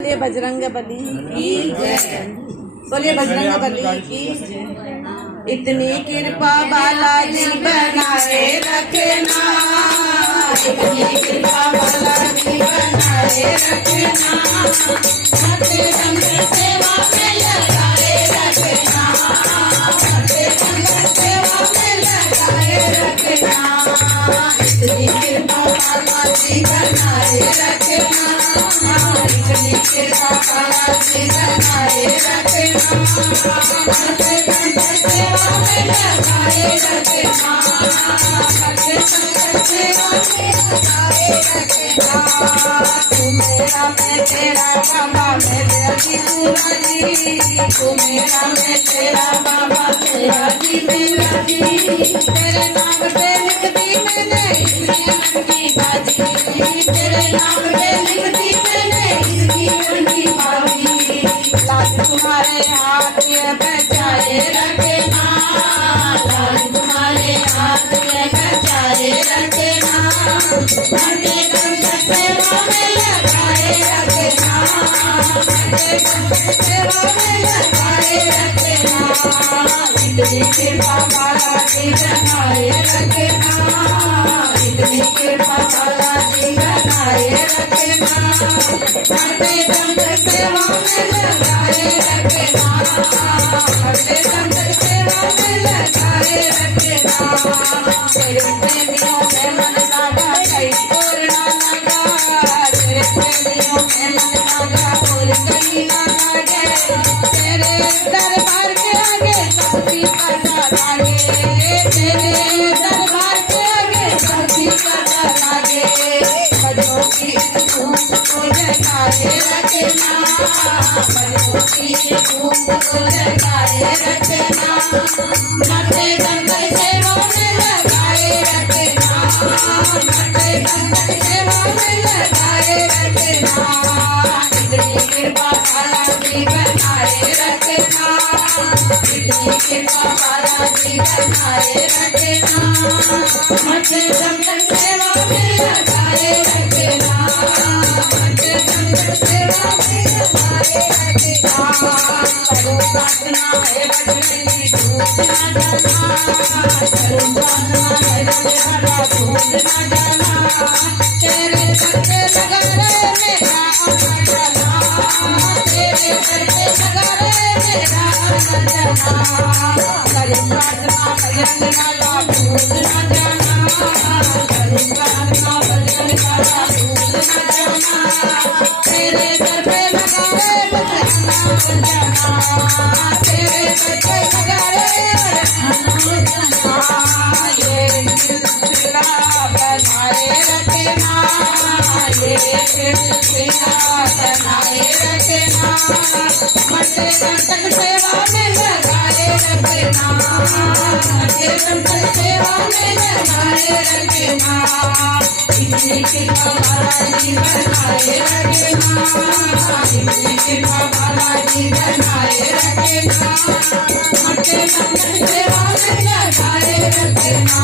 बोलिए बजरंग बली की जय। बोलिए बजरंग बली की जय। इतनी कृपा बालाजी बनाए रखना, इतनी कृपा बालाजी बनाए रखना, भक्ति संग सेवा में लगाए रखना, भक्ति संग सेवा में लगाए रखना, इतनी कृपा बालाजी बनाए रखना, इतनी कृपा बालाजी बनाए रखना, भक्ति संग सेवा में लगाए रखना, भक्ति संग सेवा में लगाए रखना। तू मेरा मैं तेरा बाबा मेरा जी पूरा जी, तू मेरा मैं तेरा बाबा तेरा जी मेरा जी, तेरे नाम पे लिखती मैंने इसकी मन की बाजी, तेरे नाम पे लिखती मैंने इसकी मन की बाजी। लाज तुम्हारे हाथ में बचाए रखना, लाज तुम्हारे हाथ में बचाए रखना, भक्ति संग सेवा में लगाए रखना, भक्ति संग सेवा में लगाए रखना, इतनी कृपा बालाजी बनाए रखना, इतनी कृपा बालाजी बनाए रखना, भक्ति संग सेवा में लगाए रखना, भक्ति संग सेवा में लगाए रखना। तेरे प्रेमियों में मन लगा कहीं और ना लगा, तेरे प्रेमियों में मन लगा और कहीं ना लगे, तेरे दरबार के आगे सबकी पता लागे, तेरे दरबार के आगे सबकी पता लागे। बजों की इस धूम को जगाए रखना, बजों की इस धूम को जगाए रखना, भक्ति संग सेवा में लगाए रखना, भक्ति संग सेवा में लगाए रखना, इतनी कृपा बालाजी बनाए रखना, इतनी कृपा बालाजी बनाए रखना, भक्ति संग सेवा में लगाए रखना, भक्ति संग सेवा में लगाए रखना। करो प्रार्थना है बजरंगी टूट ना जाना, करो प्रार्थना है बजरंगा टूट ना जाना, तेरे दर पे लगा रहे मेरा आना जाना, तेरे दर पे लगा रहे मेरा आना जाना। करो प्रार्थना बजरंगा टूट ना जाना, करो प्रार्थना बजरंगा टूट ना जाना, तेरे दर पे लगा रहे बजरंगा जाना, तेरे दर पे लगा रहे बजरंगा जाना। ये सिलसिला बनाए रखना, ये सिलसिला बनाए रखना, भक्ति संग सेवा में लगाए रखना, भक्ति संग सेवा में लगाए रखना, इतनी कृपा बालाजी बनाए रखना, इतनी कृपा बालाजी बनाए रखना, भक्ति संग सेवा में लगाए रखना,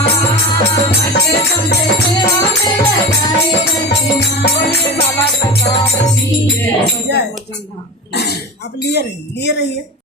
भक्ति संग सेवा में लगाए रखना। बोलिए बाबा प्रताप की जय। आप लिए रहिए